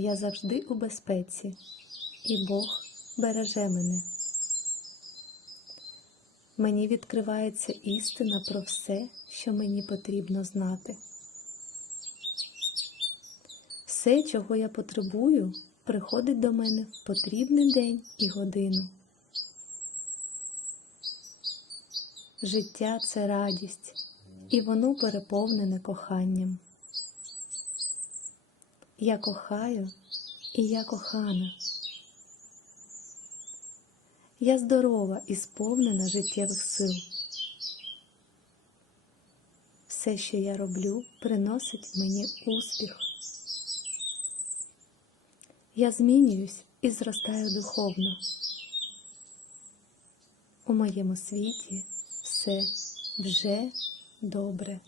я завжди у безпеці, і Бог береже мене. Мені відкривається істина про все, що мені потрібно знати. Все, чого я потребую, приходить до мене в потрібний день і годину. Життя це радість, і воно переповнене коханням. Я кохаю, і я кохана. Я здорова і сповнена життєвих сил. Все, що я роблю, приносить мені успіх. Я змінююсь і зростаю духовно. У моєму світі все вже добре.